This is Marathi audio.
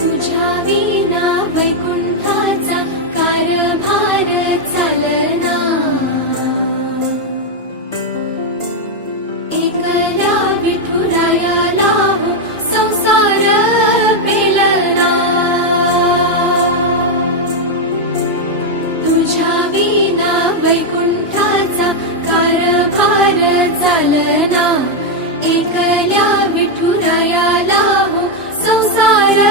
तुझ्या विना वैकुंठाचा कारभार चालना, एकल्या विठुरायाला हो संसार पेलना, तुझ्या विना वैकुंठाचा कारभार चालना, एकल्या विठुरायाला हो संसार